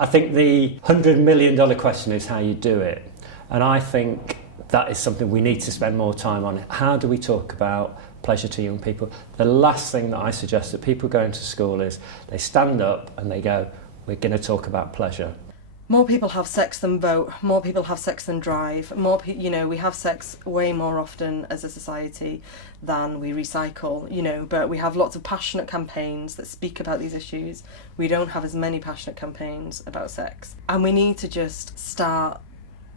I think the $100 million question is how you do it. And I think that is something we need to spend more time on. How do we talk about pleasure to young people? The last thing that I suggest that people go into school is they stand up and they go, we're going to talk about pleasure. More people have sex than vote, more people have sex than drive, we have sex way more often as a society than we recycle, but we have lots of passionate campaigns that speak about these issues. We don't have as many passionate campaigns about sex. And we need to just start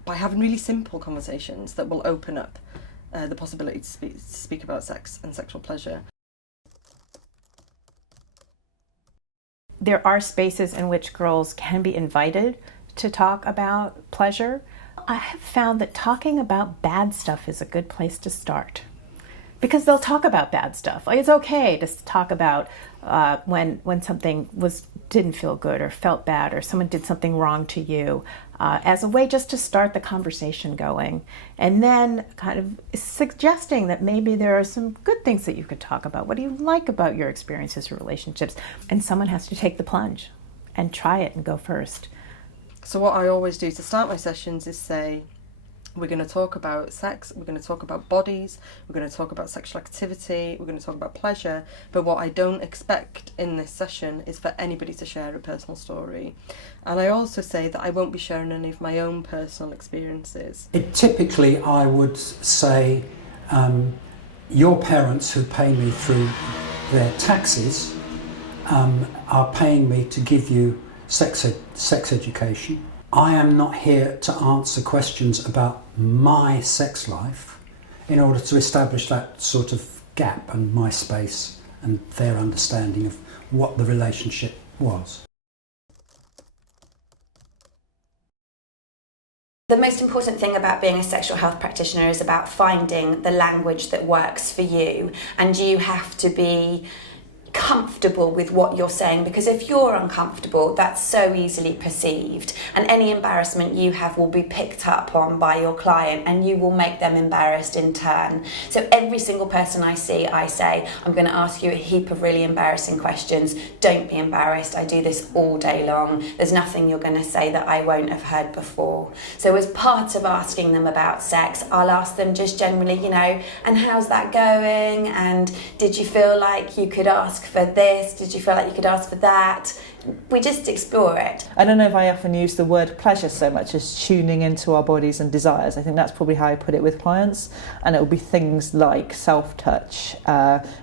by having really simple conversations that will open up the possibility to speak about sex and sexual pleasure. There are spaces in which girls can be invited to talk about pleasure. I have found that talking about bad stuff is a good place to start, because they'll talk about bad stuff. Like, it's okay to talk about when something didn't feel good or felt bad or someone did something wrong to you, as a way just to start the conversation going. And then kind of suggesting that maybe there are some good things that you could talk about. What do you like about your experiences or relationships? And someone has to take the plunge and try it and go first. So what I always do to start my sessions is say, we're going to talk about sex, we're going to talk about bodies, we're going to talk about sexual activity, we're going to talk about pleasure, but what I don't expect in this session is for anybody to share a personal story. And I also say that I won't be sharing any of my own personal experiences. Typically, I would say your parents who pay me through their taxes are paying me to give you sex education. I am not here to answer questions about my sex life in order to establish that sort of gap and my space and their understanding of what the relationship was. The most important thing about being a sexual health practitioner is about finding the language that works for you, and you have to be comfortable with what you're saying, because if you're uncomfortable, that's so easily perceived, and any embarrassment you have will be picked up on by your client and you will make them embarrassed in turn. So every single person I see, I say, I'm going to ask you a heap of really embarrassing questions. Don't be embarrassed. I do this all day long. There's nothing you're going to say that I won't have heard before. So as part of asking them about sex, I'll ask them just generally, and how's that going? And did you feel like you could ask for this? Did you feel like you could ask for that? We just explore it. I don't know if I often use the word pleasure so much as tuning into our bodies and desires. I think that's probably how I put it with clients, and it will be things like self-touch,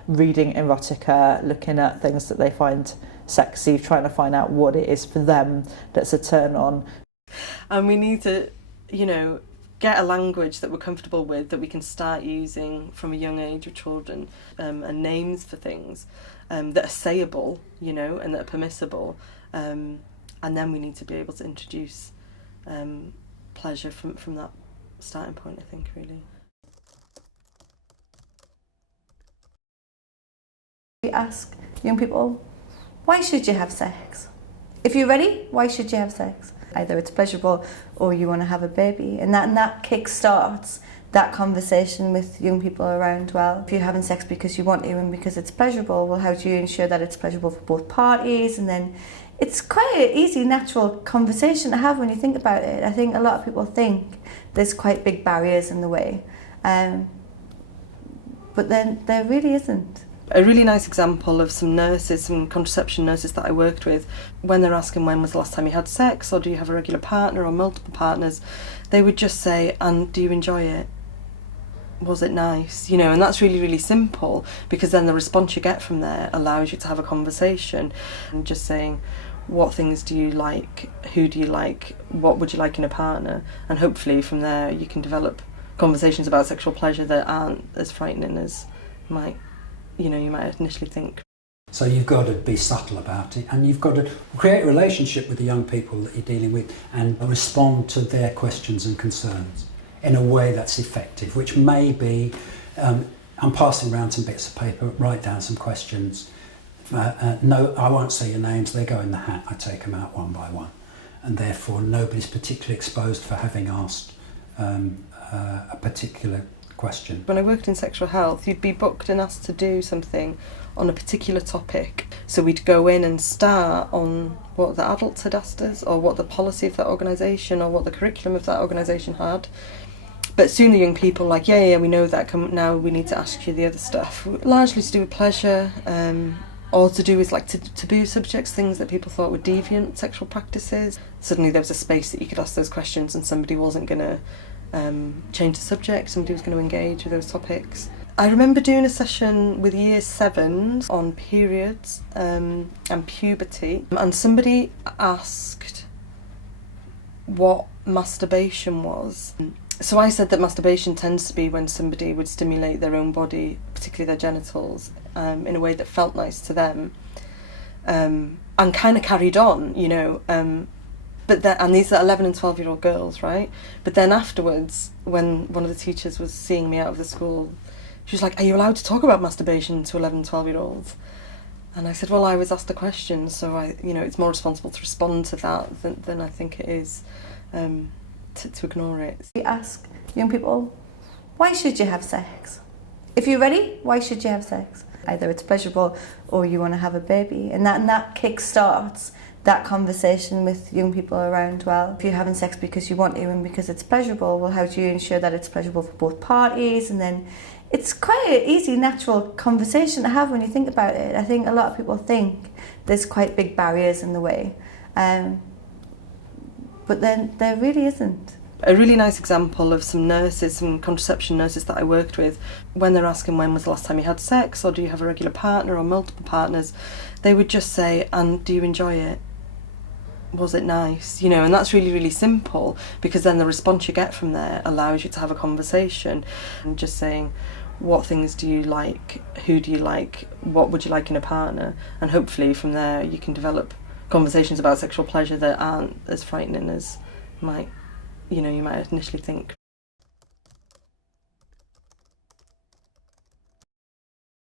reading erotica, looking at things that they find sexy, trying to find out what it is for them that's a turn on. And we need to, get a language that we're comfortable with, that we can start using from a young age with children, and names for things that are sayable, and that are permissible. And then we need to be able to introduce pleasure from that starting point, I think, really. We ask young people, why should you have sex? If you're ready, why should you have sex? Either it's pleasurable or you want to have a baby, and that kick-starts that conversation with young people around, well, if you're having sex because you want to and because it's pleasurable, well, how do you ensure that it's pleasurable for both parties? And then it's quite an easy, natural conversation to have when you think about it. I think a lot of people think there's quite big barriers in the way, but then there really isn't. A really nice example of some contraception nurses that I worked with, when they're asking when was the last time you had sex, or do you have a regular partner or multiple partners, they would just say, and do you enjoy it? Was it nice? And that's really, really simple, because then the response you get from there allows you to have a conversation. And just saying, what things do you like? Who do you like? What would you like in a partner? And hopefully from there you can develop conversations about sexual pleasure that aren't as frightening as you might initially think. So you've got to be subtle about it, and you've got to create a relationship with the young people that you're dealing with and respond to their questions and concerns in a way that's effective, which may be, I'm passing around some bits of paper, write down some questions. No, I won't say your names, they go in the hat, I take them out one by one. And therefore nobody's particularly exposed for having asked a particular question. When I worked in sexual health, you'd be booked and asked to do something on a particular topic. So we'd go in and start on what the adults had asked us, or what the policy of that organisation, or what the curriculum of that organisation had. But soon the young people were like, yeah, we know that, now we need to ask you the other stuff. Largely to do with pleasure, or to do with like taboo subjects, things that people thought were deviant sexual practices. Suddenly there was a space that you could ask those questions and somebody wasn't going to change the subject, somebody was going to engage with those topics. I remember doing a session with year 7s on periods and puberty, and somebody asked what masturbation was. So I said that masturbation tends to be when somebody would stimulate their own body, particularly their genitals, in a way that felt nice to them, and kind of carried on, you know. But then, and these are 11 and 12-year-old girls, right? But then afterwards, when one of the teachers was seeing me out of the school, she was like, "Are you allowed to talk about masturbation to 11 and 12-year-olds?" And I said, "Well, I was asked a question, so it's more responsible to respond to that than I think it is to ignore it." We ask young people, why should you have sex? If you're ready, why should you have sex? Either it's pleasurable or you want to have a baby, and that kick-starts that conversation with young people around, well, if you're having sex because you want to and because it's pleasurable, well, how do you ensure that it's pleasurable for both parties? And then it's quite an easy, natural conversation to have when you think about it. I think a lot of people think there's quite big barriers in the way, but then there really isn't. A really nice example of some contraception nurses that I worked with, when they're asking when was the last time you had sex, or do you have a regular partner or multiple partners, they would just say, "And do you enjoy it? Was it nice?" You know, and that's really, really simple, because then the response you get from there allows you to have a conversation. And just saying, what things do you like, who do you like, what would you like in a partner, and hopefully from there you can develop conversations about sexual pleasure that aren't as frightening as you might initially think.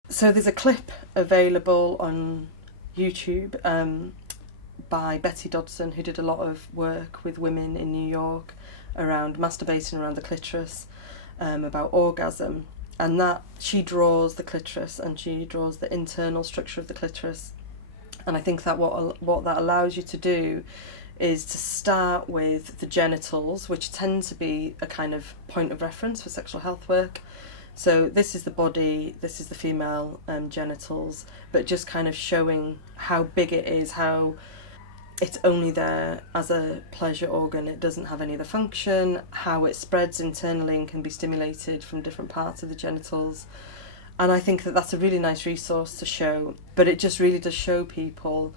So there's a clip available on YouTube by Betty Dodson, who did a lot of work with women in New York around masturbating around the clitoris, about orgasm, and that she draws the clitoris and she draws the internal structure of the clitoris. And I think that what that allows you to do is to start with the genitals, which tend to be a kind of point of reference for sexual health work. So this is the body, this is the female genitals, but just kind of showing how big it is, how it's only there as a pleasure organ, it doesn't have any other function, how it spreads internally and can be stimulated from different parts of the genitals. And I think that that's a really nice resource to show, but it just really does show people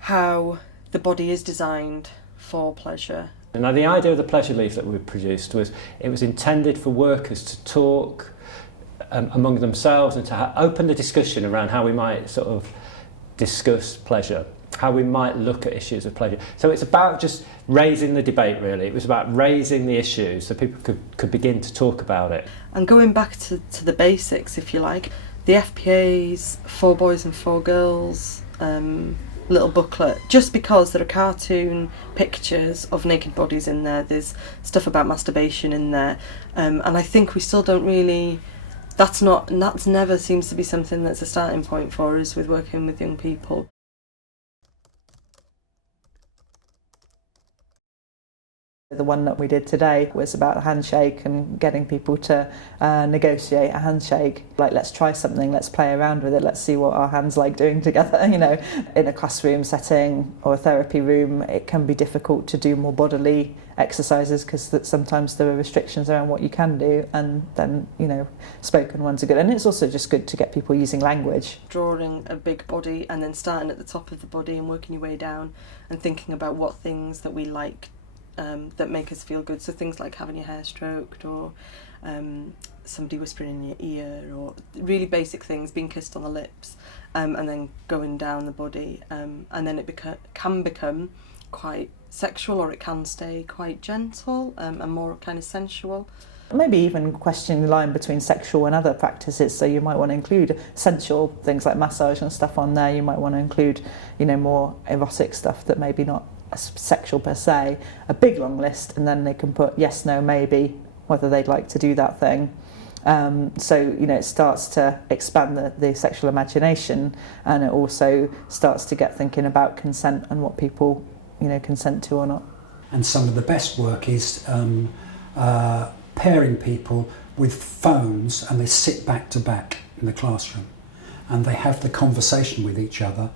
how the body is designed for pleasure. Now, the idea of the pleasure leaf that we produced was it was intended for workers to talk among themselves and to open the discussion around how we might sort of discuss pleasure, how we might look at issues of pleasure. So it's about just raising the debate, really. It was about raising the issues so people could begin to talk about it. And going back to the basics, if you like, the FPA's 4 Boys and 4 Girls little booklet, just because there are cartoon pictures of naked bodies in there, there's stuff about masturbation in there, and I think we still don't really, that's never seems to be something that's a starting point for us with working with young people. The one that we did today was about a handshake and getting people to negotiate a handshake. Like, let's try something, let's play around with it, let's see what our hands like doing together. You know, in a classroom setting or a therapy room, it can be difficult to do more bodily exercises because sometimes there are restrictions around what you can do, and then, you know, spoken ones are good. And it's also just good to get people using language. Drawing a big body and then starting at the top of the body and working your way down and thinking about what things that we like that make us feel good. So things like having your hair stroked, or somebody whispering in your ear, or really basic things, being kissed on the lips, and then going down the body, and then it can become quite sexual, or it can stay quite gentle and more kind of sensual. Maybe even questioning the line between sexual and other practices. So you might want to include sensual things like massage and stuff on there. You might want to include, you know, more erotic stuff that maybe not sexual per se, a big long list, and then they can put yes, no, maybe whether they'd like to do that thing. So, you know, it starts to expand the sexual imagination, and it also starts to get thinking about consent and what people, you know, consent to or not. And some of the best work is pairing people with phones, and they sit back to back in the classroom and they have the conversation with each other,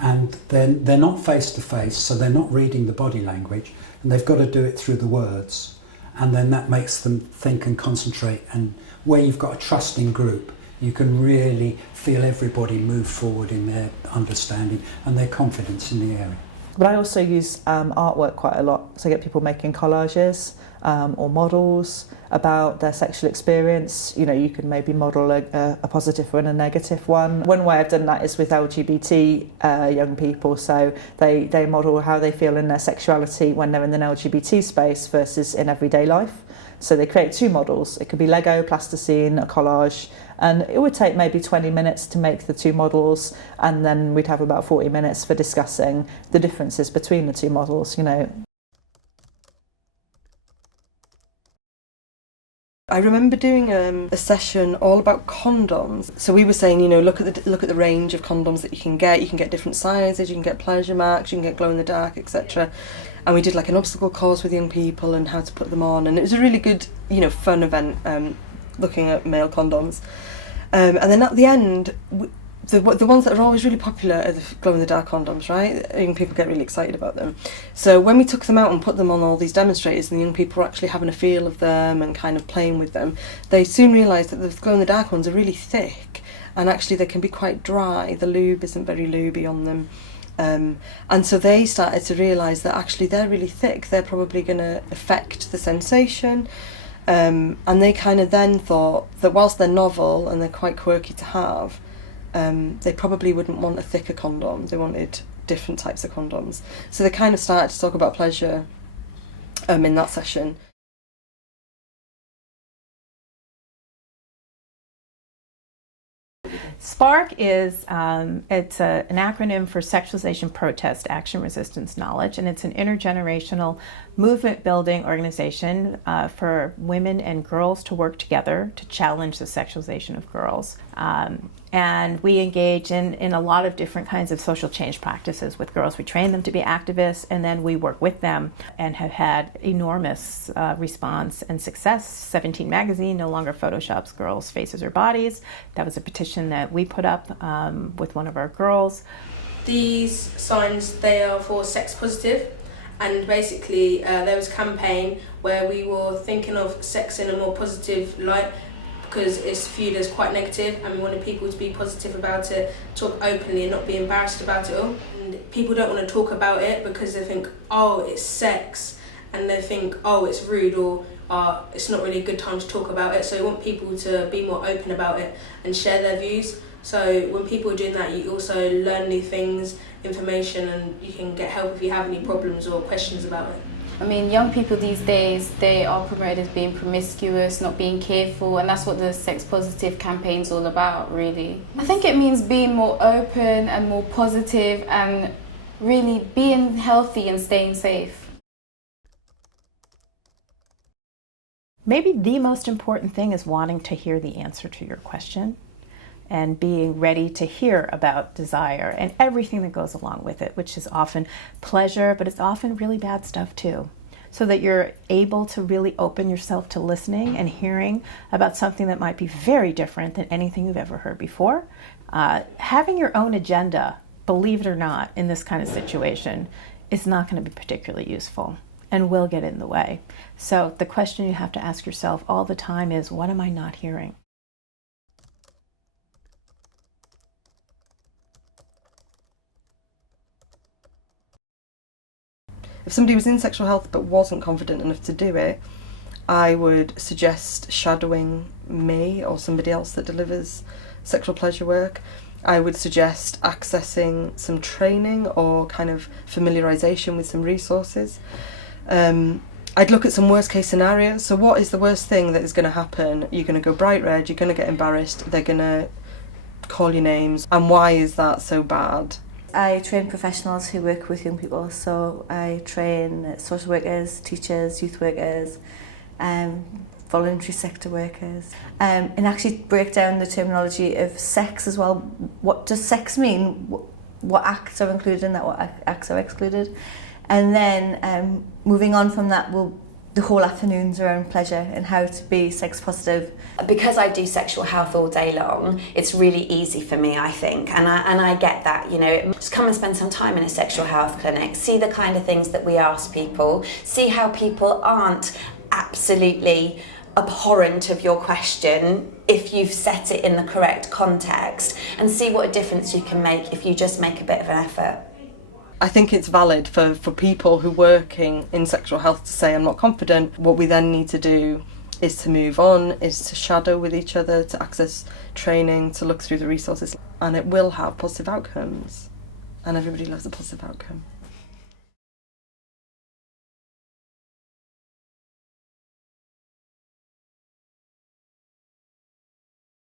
and then they're not face to face, so they're not reading the body language, and they've got to do it through the words, and then that makes them think and concentrate. And where you've got a trusting group, you can really feel everybody move forward in their understanding and their confidence in the area. But I also use artwork quite a lot, so I get people making collages or models about their sexual experience. You know, you can maybe model a positive and a negative one. One way I've done that is with LGBT young people, so they model how they feel in their sexuality when they're in an LGBT space versus in everyday life. So they create two models. It could be Lego, plasticine, a collage, and it would take maybe 20 minutes to make the two models, and then we'd have about 40 minutes for discussing the differences between the two models, you know. I remember doing a session all about condoms. So we were saying, you know, look at the range of condoms that you can get. You can get different sizes, you can get pleasure marks, you can get glow in the dark, etc. And we did like an obstacle course with young people and how to put them on, and it was a really good, you know, fun event looking at male condoms. And then at the end, the ones that are always really popular are the glow-in-the-dark condoms, right? Young people get really excited about them. So when we took them out and put them on all these demonstrators, and the young people were actually having a feel of them and kind of playing with them, they soon realised that the glow-in-the-dark ones are really thick, and actually they can be quite dry. The lube isn't very lubey on them. And so they started to realise that actually they're really thick, they're probably going to affect the sensation. And they kind of then thought that whilst they're novel and they're quite quirky to have, they probably wouldn't want a thicker condom. They wanted different types of condoms. So they kind of started to talk about pleasure in that session. SPARK is it's an acronym for Sexualization, Protest, Action, Resistance, Knowledge, and it's an intergenerational movement-building organization for women and girls to work together to challenge the sexualization of girls. And we engage in a lot of different kinds of social change practices with girls. We train them to be activists, and then we work with them and have had enormous response and success. 17 magazine no longer photoshops girls' faces or bodies. That was a petition that we put up with one of our girls. These signs, they are for sex positive, and basically there was a campaign where we were thinking of sex in a more positive light, because it's viewed as quite negative, and we wanted people to be positive about it, talk openly and not be embarrassed about it all. And people don't want to talk about it because they think, oh, it's sex, and they think, oh, it's rude, or it's not really a good time to talk about it. So we want people to be more open about it and share their views. So when people are doing that, you also learn new things, information, and you can get help if you have any problems or questions about it. I mean, young people these days, they are promoted as being promiscuous, not being careful, and that's what the sex positive campaign's all about, really. I think it means being more open and more positive and really being healthy and staying safe. Maybe the most important thing is wanting to hear the answer to your question and being ready to hear about desire and everything that goes along with it, which is often pleasure, but it's often really bad stuff too. So that you're able to really open yourself to listening and hearing about something that might be very different than anything you've ever heard before. Having your own agenda, believe it or not, in this kind of situation is not going to be particularly useful and will get in the way. So the question you have to ask yourself all the time is, what am I not hearing? If somebody was in sexual health but wasn't confident enough to do it, I would suggest shadowing me or somebody else that delivers sexual pleasure work. I would suggest accessing some training or kind of familiarisation with some resources. I'd look at some worst case scenarios. So what is the worst thing that is going to happen? You're going to go bright red, you're going to get embarrassed, they're going to call your names, and why is that so bad? I train professionals who work with young people, so I train social workers, teachers, youth workers, voluntary sector workers, and actually break down the terminology of sex as well. What does sex mean? What acts are included in that? What acts are excluded? And then moving on from that, the whole afternoon's around pleasure and how to be sex positive. Because I do sexual health all day long, it's really easy for me, I think, and I get that, you know. Just come and spend some time in a sexual health clinic, see the kind of things that we ask people, see how people aren't absolutely abhorrent of your question if you've set it in the correct context, and see what a difference you can make if you just make a bit of an effort. I think it's valid for people who are working in sexual health to say, I'm not confident. What we then need to do is to move on, is to shadow with each other, to access training, to look through the resources, and it will have positive outcomes. And everybody loves a positive outcome.